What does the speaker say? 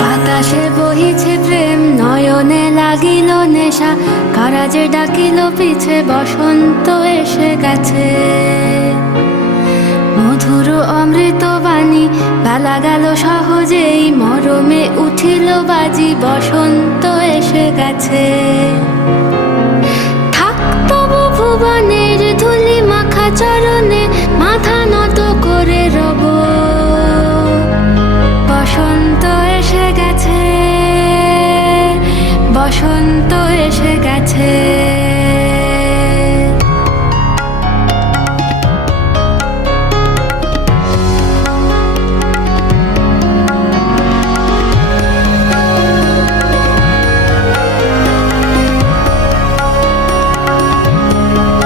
বাতাসে বহিছে প্রেম, নয়নে লাগিল নেশা, কারাজে ডাকিল পিছে, বসন্ত এসে গেছে। মধুর অমৃত বাণী, বেলা গেল সহজেই, মরমে উঠিল বাজি, বসন্ত এসে গেছে। থাক তবু ভুবনে